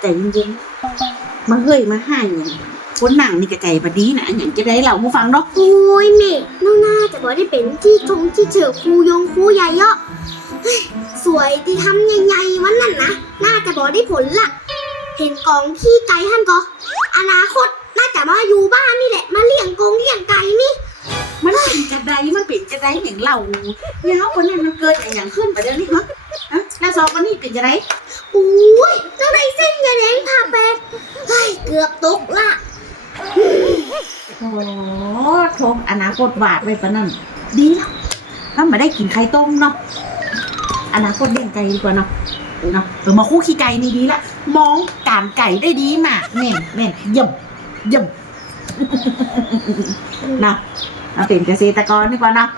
แต่เย็นๆมาเฮ้ยมาให้เนี่ยคนหนังนี่กระใจบดีนะอย่างจะได้เราผู้ฟังเนาะ โอ้ยแม่น้องน่าจะบอกได้เป็นที่ชงที่เจอครูยงครูใหญ่เยอะเฮ้ยสวยที่ทำใหญ่ๆวันนั้นนะน่าจะบอกได้ผลละเห็นกองขี้ไก่ท่านก็อนาคตน่าจะมาอยู่บ้านนี่แหละมาเลี้ยงกงเลี้ยงไก่นี่ มันเป็นจะได้อย่างเราเนี่ยเขาคนนั้นมันเกิดอย่างขึ้นไปเดี๋ยวนี้เหรอฮะแล้วสองคนนี้เป็นจะได้ โอ้ยแล้วในเส้นยาแดงผ่าแปดเฮ้ยเกือบตกละ โอ้โทอนาคตวาดไว้ปะนั่นดีแล้วถ้ามาได้กินไข่ต้มเนาะอนาคตเลี้ยงไก่ดีกว่าเนาะมาคู่ขี้ไก่นี่ดีละมองการไก่ได้ดีมากแม่นเยี่ยมนะมาเป็นเกษตรกรดีกว่าเนาะ